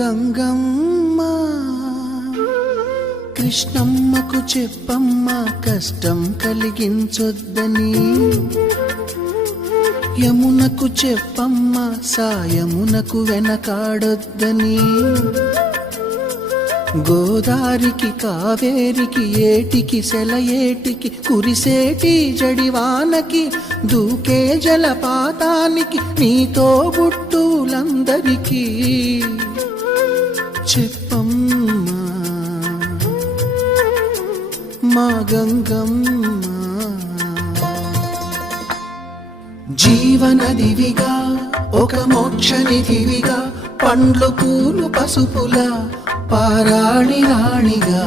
గంగమ్మ కృష్ణమ్మకు చెప్పమ్మ కష్టం కలిగించొద్దని, యమునకు చెప్పమ్మ సాయమునకు వెనకాడొద్దని, గోదారికి కావేరికి ఏటికి సెలయేటికి కురిసేటి జడివానకి దూకే జలపాతానికి నీతో బుట్టులందరికీ చెప్పమ్మా మా గంగమ్మ. జీవనదివిగా ఒక మోక్షనిధివిగా పండ్లు పూలు పసుపుల పారాణి రాణిగా